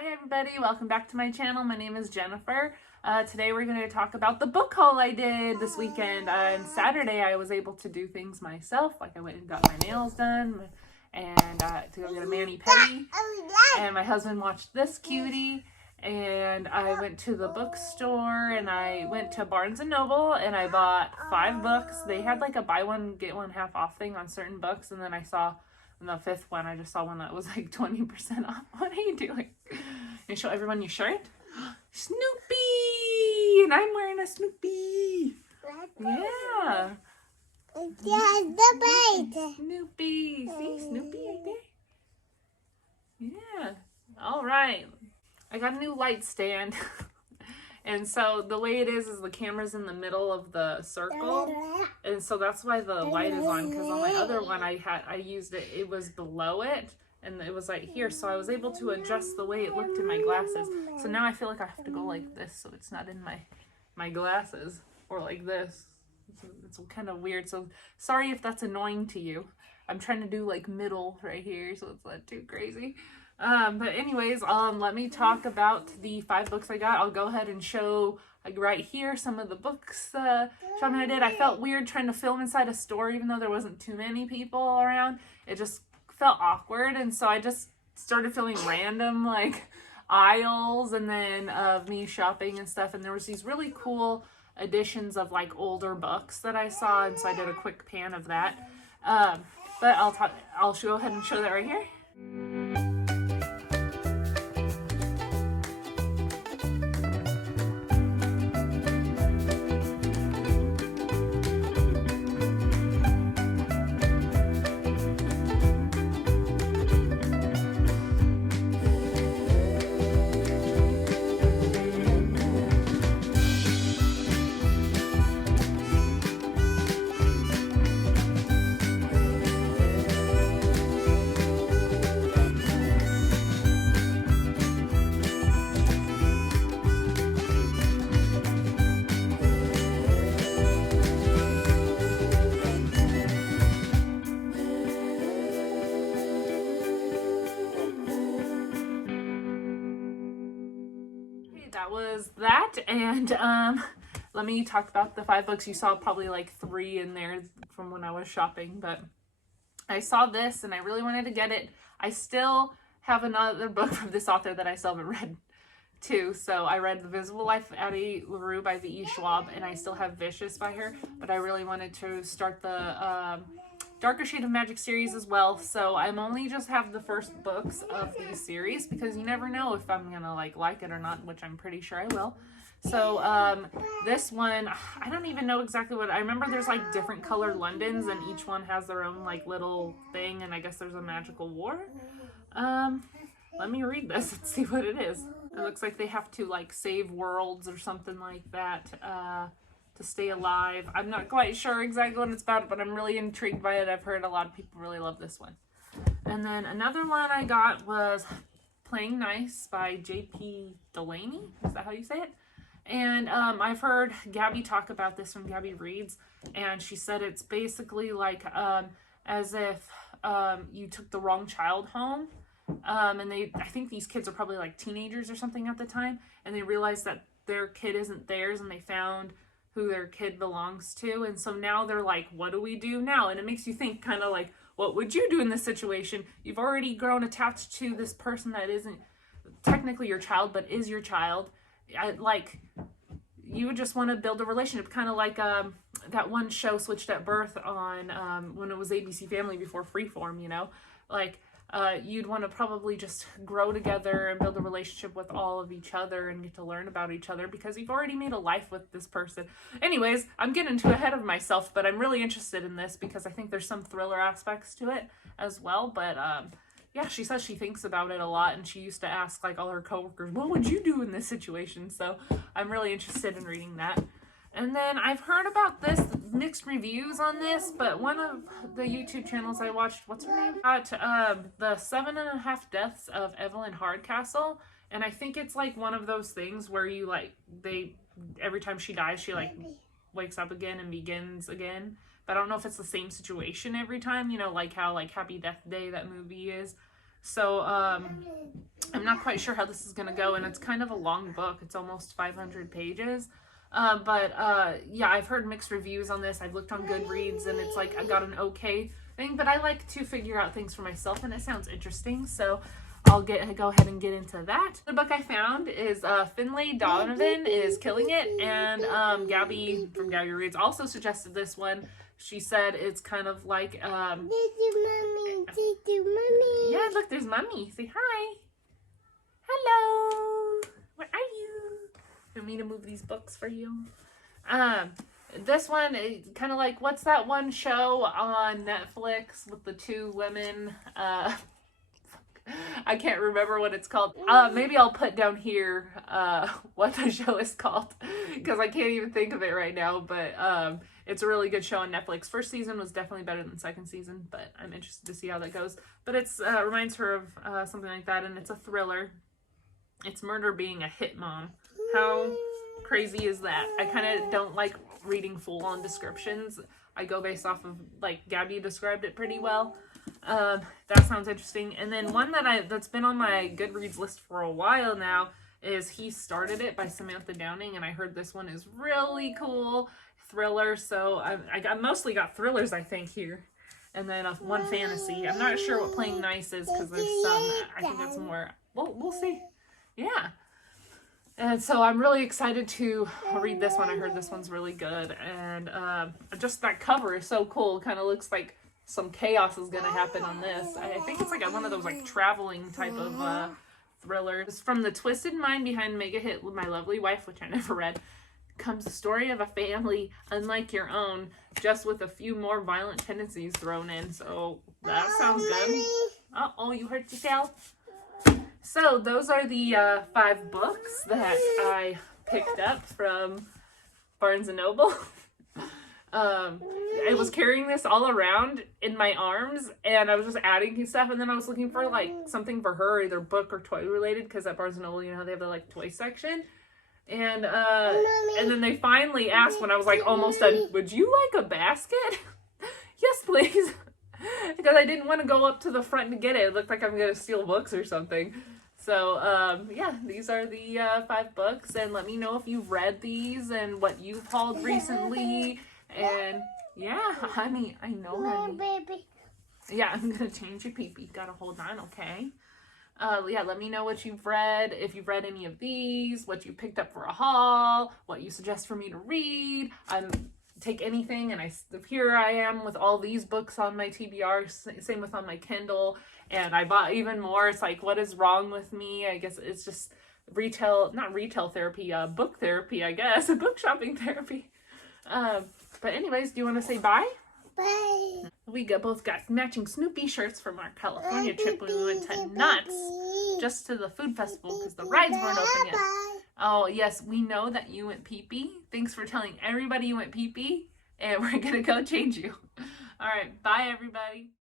Hi everybody, welcome back to my channel. My name is Jennifer. Today we're going to talk about the book haul I did this weekend. On Saturday I was able to do things myself, like I went and got my nails done and to go get a mani-pedi, and my husband watched this cutie, and I went to the bookstore and I went to Barnes & Noble and I bought 5 books. They had like a buy one get one half off thing on certain books, and then I saw in the 5th one, I just saw one that was like 20% off. What are you doing? You show everyone your shirt? Snoopy! And I'm wearing a Snoopy. Yeah. Snoopy. See Snoopy right there? Yeah. All right. I got a new light stand. And so the way it is the camera's in the middle of the circle, and so that's why the light is on, because on my other one I used it, it was below it, and it was like here, so I was able to adjust the way it looked in my glasses. So now I feel like I have to go like this so it's not in my glasses, or like this. It's kind of weird, so sorry if that's annoying to you. I'm trying to do like middle right here so it's not too crazy. But anyways, let me talk about the 5 books I got. I'll go ahead and show like right here some of the books shopping I did. I felt weird trying to film inside a store even though there wasn't too many people around. It just felt awkward, and so I just started filming random like aisles and then of me shopping and stuff, and there was these really cool editions of like older books that I saw, and so I did a quick pan of that. But I'll go ahead and show that right here. That was that, and let me talk about the 5 books. You saw probably like 3 in there from when I was shopping, but I saw this and I really wanted to get it. I still have another book from this author that I still haven't read too. So I read The Visible Life of Addie LaRue by V.E. Schwab, and I still have Vicious by her, but I really wanted to start the Darker Shade of Magic series as well. So I'm only just have the first books of the series because you never know if I'm gonna like it or not, which I'm pretty sure I will. So this one, I don't even know exactly what I remember. There's like different colored Londons, and each one has their own like little thing, and I guess there's a magical war. Let me read this and see what it is. It looks like they have to like save worlds or something like that to stay alive. I'm not quite sure exactly what it's about, but I'm really intrigued by it. I've heard a lot of people really love this one. And then another one I got was Playing Nice by J.P. Delaney. Is that how you say it? And I've heard Gabby talk about this from Gabby Reads, and she said it's basically like as if you took the wrong child home, and I think these kids are probably like teenagers or something at the time, and they realized that their kid isn't theirs, and they found who their kid belongs to, and so now they're like, what do we do now? And it makes you think kind of like, what would you do in this situation? You've already grown attached to this person that isn't technically your child but is your child. You would just want to build a relationship, kind of like that one show Switched at Birth on when it was ABC Family before Freeform, you know, like you'd want to probably just grow together and build a relationship with all of each other and get to learn about each other because you've already made a life with this person. Anyways, I'm getting too ahead of myself, but I'm really interested in this because I think there's some thriller aspects to it as well. But yeah, she says she thinks about it a lot, and she used to ask like all her coworkers, what would you do in this situation? So I'm really interested in reading that. And then I've heard about this, mixed reviews on this, but one of the YouTube channels I watched, what's her name? Got the 7.5 Deaths of Evelyn Hardcastle, and I think it's like one of those things where you like, every time she dies, she like wakes up again and begins again. But I don't know if it's the same situation every time, you know, like how like Happy Death Day, that movie is. So I'm not quite sure how this is going to go, and it's kind of a long book. It's almost 500 pages. Yeah, I've heard mixed reviews on this. I've looked on Goodreads, and it's like I got an okay thing, but I like to figure out things for myself, and it sounds interesting, so I'll go ahead and get into that. The book I found is Finlay Donovan is Killing It, and Gabby from Gabby Reads also suggested this one. She said it's kind of like Did you, mommy? Yeah, look, there's Mommy. Say hi. Hello. Where are you? You want me to move these books for you? This one is kind of like, what's that one show on Netflix with the two women? I can't remember what it's called. Maybe I'll put down here what the show is called, because I can't even think of it right now, but it's a really good show on Netflix. First season was definitely better than second season, but I'm interested to see how that goes. But it's reminds her of something like that, and it's a thriller. It's murder being a hit mom. How crazy is that? I kind of don't like reading full-on descriptions. I go based off of, like, Gabby described it pretty well. That sounds interesting. And then one that's been on my Goodreads list for a while now is He Started It by Samantha Downing, and I heard this one is really cool. Thriller, so I mostly got thrillers, I think, here. And then one fantasy. I'm not sure what Playing Nice is, because there's some, I think that's more, we'll see. Yeah. And so I'm really excited to read this one. I heard this one's really good. And just that cover is so cool. Kind of looks like some chaos is going to happen on this. I think it's like one of those like traveling type of thrillers. From the twisted mind behind mega hit My Lovely Wife, which I never read, comes the story of a family unlike your own, just with a few more violent tendencies thrown in. So that sounds good. Uh-oh, you hurt yourself? So those are the 5 books that I picked up from Barnes & Noble. I was carrying this all around in my arms, and I was just adding stuff, and then I was looking for like something for her, either book or toy related, because at Barnes & Noble, you know, they have the like toy section. And then they finally asked when I was like almost done, would you like a basket? Yes, please. Because I didn't want to go up to the front to get it. It looked like I'm going to steal books or something. So, yeah, these are the 5 books. And let me know if you've read these and what you've hauled recently. And, yeah, honey, I know, honey. Baby. Yeah, I'm going to change your pee-pee. Gotta hold on, okay? Yeah, let me know what you've read, if you've read any of these, what you picked up for a haul, what you suggest for me to read. Take anything, and here I am with all these books on my TBR, same with on my Kindle, and I bought even more. It's like, what is wrong with me? I guess it's just not retail therapy, book therapy, I guess, book shopping therapy. But anyways, do you want to say bye? Bye. We both got matching Snoopy shirts from our California trip when we went to Nuts, just to the food festival because the rides weren't open yet. Oh, yes, we know that you went pee-pee. Thanks for telling everybody you went pee-pee, and we're going to go change you. All right, bye, everybody.